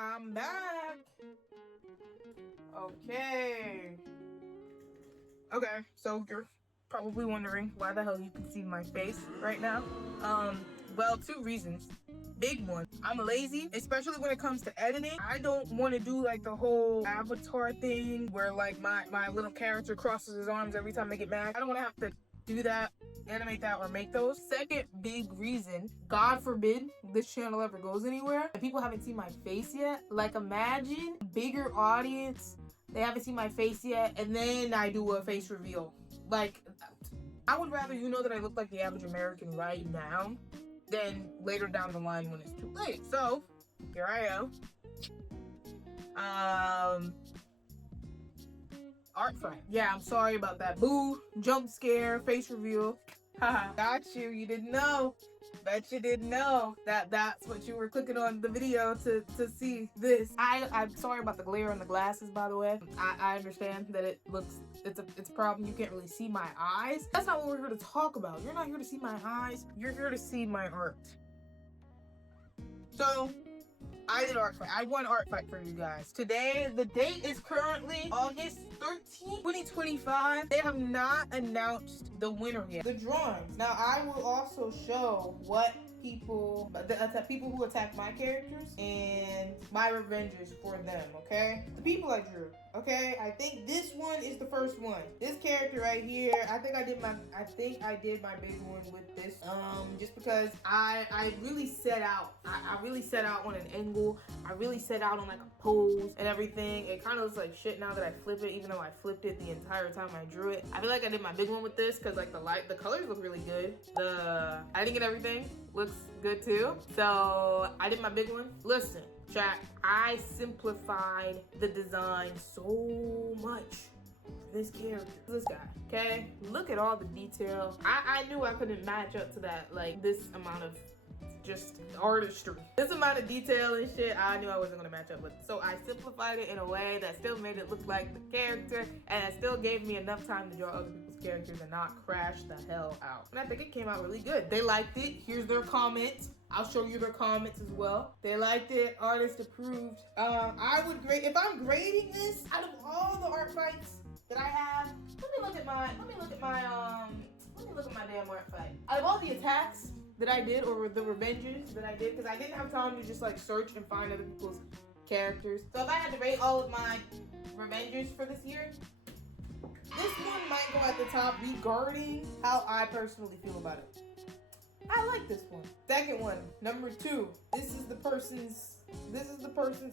I'm back. Okay, so you're probably wondering why the hell you can see my face right now. Well, two reasons. Big one, I'm lazy, especially when it comes to editing. I don't want to do like the whole avatar thing where like my little character crosses his arms every time I get mad. I don't want to have to do that, animate that, or make those. Second big reason, God forbid this channel ever goes anywhere and people haven't seen my face yet. Like, imagine bigger audience, they haven't seen my face yet, and then I do a face reveal. Like, I would rather you know that I look like the average American right now than later down the line when it's too late. So here I am. Art fight. Yeah, I'm sorry about that. Boo, jump scare, face reveal. Haha, got you. You didn't know. Bet you didn't know that that's what you were clicking on the video to see this. I'm sorry about the glare on the glasses, by the way. I understand that it's a problem. You can't really see my eyes. That's not what we're here to talk about. You're not here to see my eyes. You're here to see my art. So I did art fight. I won art fight for you guys. Today, the date is currently August 13th, 2025. They have not announced the winner yet. The drawings. Now, I will also show what people who attack my characters and my revenges for them, okay? The people I drew, okay? I think this one is the first one. This character right here, I think I did my big one with this, just because I really set out. I really set out on an angle. I really set out on like a pose and everything. It kind of looks like shit now that I flip it, even though I flipped it the entire time I drew it. I feel like I did my big one with this because like the colors look really good. I didn't get everything. Looks good too. So I did my big one. Listen, chat, I simplified the design so much for this character, this guy, okay? Look at all the detail. I knew I couldn't match up to that, like this amount of just artistry. This amount of detail and shit, I knew I wasn't gonna match up with. So I simplified it in a way that still made it look like the character, and it still gave me enough time to draw other people's characters and not crash the hell out. And I think it came out really good. They liked it. Here's their comments. I'll show you their comments as well. They liked it. Artist approved. I would grade, if I'm grading this out of all the art fights that I have, let me look at my damn art fight. Out of all the attacks that I did, or the revenges that I did, because I didn't have time to just like search and find other people's characters. So if I had to rate all of my revenges for this year, this one might go at the top regarding how I personally feel about it. I like this one. Second one, number 2. This is the person's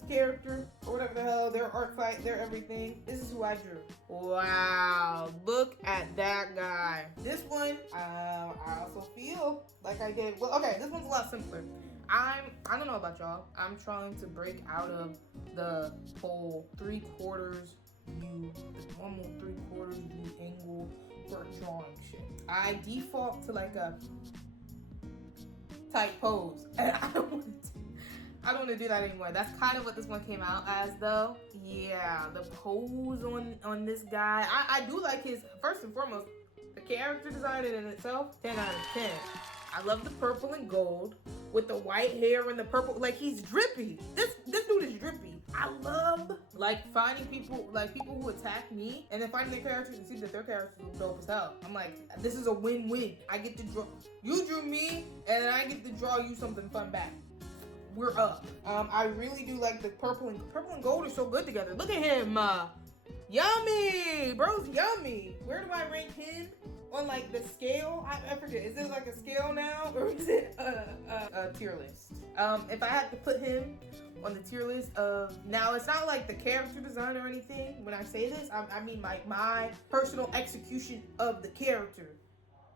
character, or whatever the hell, their art fight, their everything. This is who I drew. Wow, look at that guy. This one, I also feel like I did, well, okay, this one's a lot simpler. I don't know about y'all, I'm trying to break out of the whole 3/4 view, the normal 3/4 view angle for drawing shit. I default to like a tight pose, and I don't want to do that anymore. That's kind of what this one came out as, though. Yeah, the pose on this guy. I do like his, first and foremost, the character design in itself, 10 out of 10. I love the purple and gold with the white hair and the purple. Like, he's drippy. This dude is drippy. I love like finding people who attack me and then finding their characters and see that their characters look dope as hell. I'm like, this is a win-win. I get to draw, you drew me, and then I get to draw you something fun back. We're up. I really do like the purple and gold are so good together. Look at him. Yummy, bro's yummy. Where do I rank him on like the scale? I forget. Is it like a scale now, or is it a tier list? If I had to put him on the tier list of, now it's not like the character design or anything. When I say this, I mean my personal execution of the character.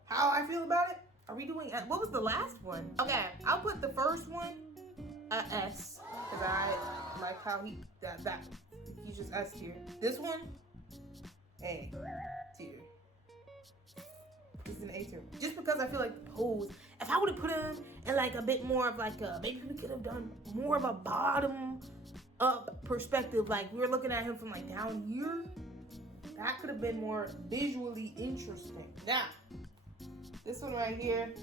How I feel about it? Are we doing, what was the last one? Okay, I'll put the first one a S, because I like how he's just S tier. This one, A tier. This is an A tier. Just because I feel like the pose, if I would have put him in like a bit more of like maybe we could have done more of a bottom up perspective, like we were looking at him from like down here, that could have been more visually interesting. Now, this one right here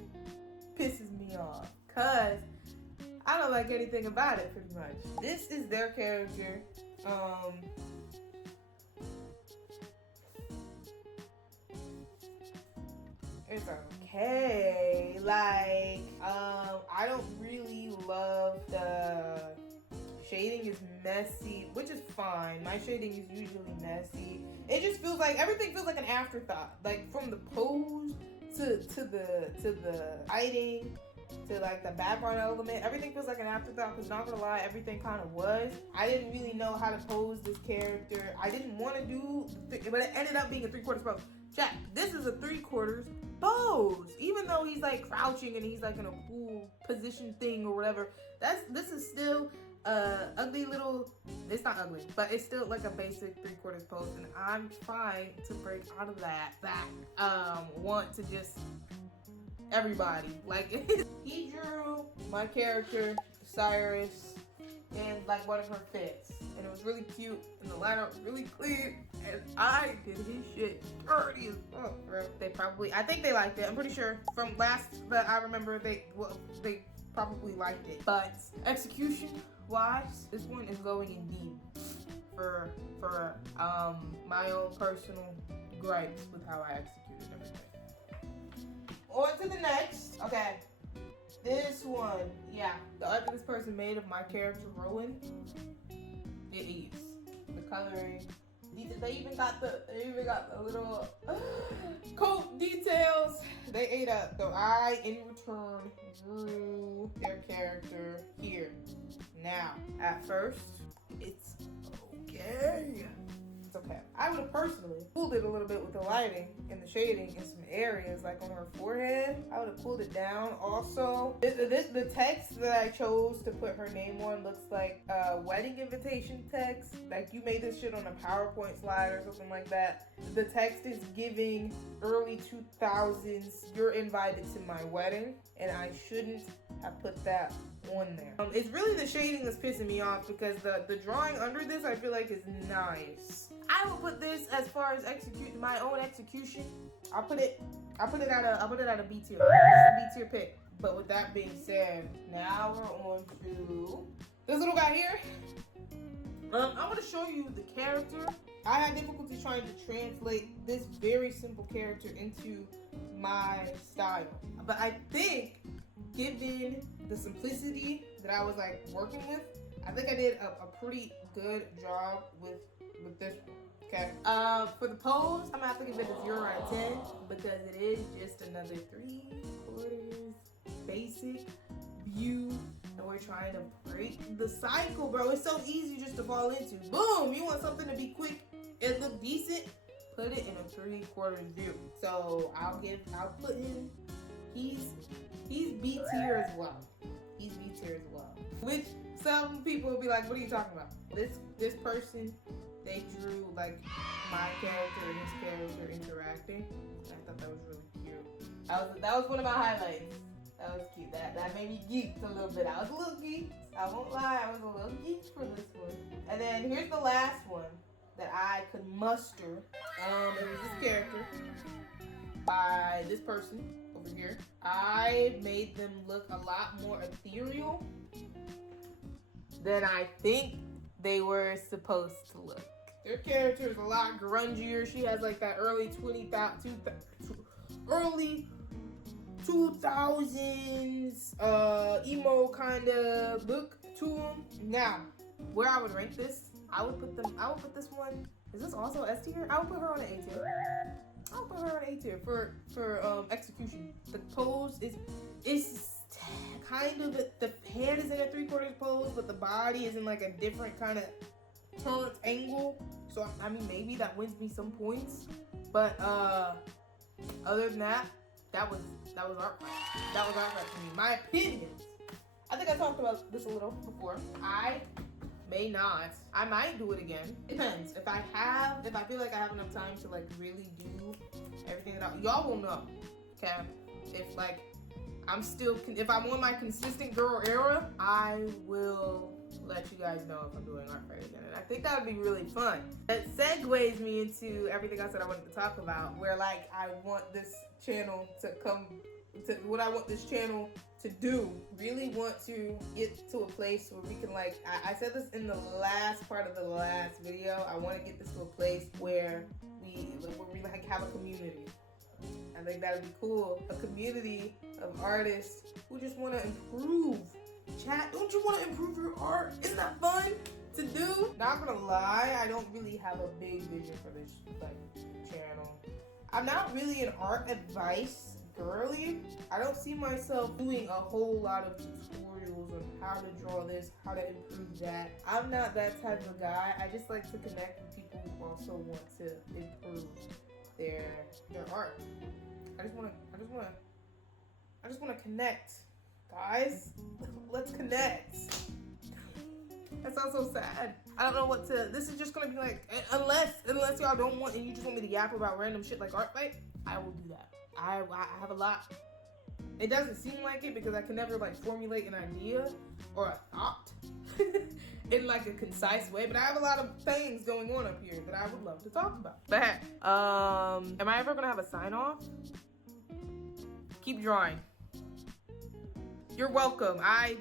pisses me off, cause I don't like anything about it, pretty much. This is their character. It's okay. Like, I don't really love the shading is messy, which is fine. My shading is usually messy. It just feels like everything feels like an afterthought. Like from the pose to the lighting to like the background element, everything feels like an afterthought. Because not gonna lie, everything kind of was. I didn't really know how to pose this character. I didn't want to do, but it ended up being a 3/4 pose. Check. This is a 3/4 pose. Even though he's like crouching and he's like in a cool position thing or whatever, this is still ugly little, it's not ugly, but it's still like a basic 3/4 pose, and I'm trying to break out of that want to just everybody like he drew my character Cyrus in like one of her fits, and it was really cute and the line art was really clean, and I did his shit dirty as fuck, bro. I think they liked it. I'm pretty sure from last that I remember they probably liked it, but execution wise, this one is going in deep for my own personal gripes with how I executed everything. On to the next. Okay, this one, yeah, the art that this person made of my character Rowan, it eats. The coloring, they even got the little coat details. They ate up. So I, in return, drew their character here. Now, at first, it's okay. It's okay. I would have personally pulled it a little bit with the lighting and the shading in some areas, like on her forehead. I would have pulled it down. Also, the text that I chose to put her name on looks like a wedding invitation text. Like you made this shit on a PowerPoint slide or something like that. The text is giving early 2000s, you're invited to my wedding, and I shouldn't have put that on there. It's really the shading that's pissing me off, because the drawing under this I feel like is nice. I will put this, as far as my own execution, I'll put it at a B tier. This is a B tier pick. But with that being said, now we're on to this little guy here. I'm gonna show you the character. I had difficulty trying to translate this very simple character into my style, but I think, given the simplicity that I was like working with, I think I did a pretty good job with this one. Okay. For the pose, I'm gonna have to give it a 0 out of 10, because it is just another 3/4 basic view, and we're trying to break the cycle, bro. It's so easy just to fall into. Boom! You want something to be quick and look decent? Put it in a 3/4 view. So I'll put him. He's B tier as well. He's B tier as well. Which some people will be like, "What are you talking about?" This person, they drew like my character and his character interacting. And I thought that was really cute. That was one of my highlights. That was cute. That made me geeked a little bit. I was a little geeked. I won't lie, I was a little geeked for this one. And then here's the last one that I could muster. It was this character by this person over here. I made them look a lot more ethereal than I think they were supposed to look. Their character is a lot grungier. She has like that early 2000s emo kind of look to them. Now, where I would rank this, I would put this one. Is this also S tier? I would put her on an A tier. I'll put her on A tier for execution. The pose is kind of, the hand is in a 3/4 pose, but the body is in like a different kind of turn angle. So I mean, maybe that wins me some points. But other than that, that was art right. That was art right for me. My opinions. I think I talked about this a little before. I may not. I might do it again. Depends. If I feel like I have enough time to like really do everything that y'all will know. Okay. If like if I'm on my consistent girl era, I will let you guys know if I'm doing art right again. And I think that would be really fun. It segues me into everything else that I wanted to talk about, where like I want this channel to come to what I want this channel to do. Really want to get to a place where we can, like, I said this in the last part of the last video. I want to get this to a place where we like have a community. I think that would be cool. A community of artists who just want to improve. Chat, don't you want to improve your art? Isn't that fun to do? Not gonna lie, I don't really have a big vision for this channel. I'm not really an art advice girly. I don't see myself doing a whole lot of tutorials on how to draw this, how to improve that. I'm not that type of guy. I just like to connect with people who also want to improve their art. I just wanna connect. Guys, let's connect. That sounds so sad. I don't know what to, this is just gonna be like, unless y'all don't want, and you just want me to yap about random shit like art fight, I will do that. I have a lot. It doesn't seem like it because I can never like formulate an idea or a thought in like a concise way, but I have a lot of things going on up here that I would love to talk about. But hey, am I ever gonna have a sign off? Keep drawing. You're welcome. I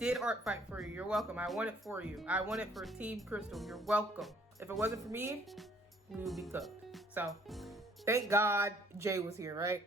did art fight for you. You're welcome. I won it for you. I won it for Team Crystal. You're welcome. If it wasn't for me, we would be cooked. So, thank God Jay was here, right?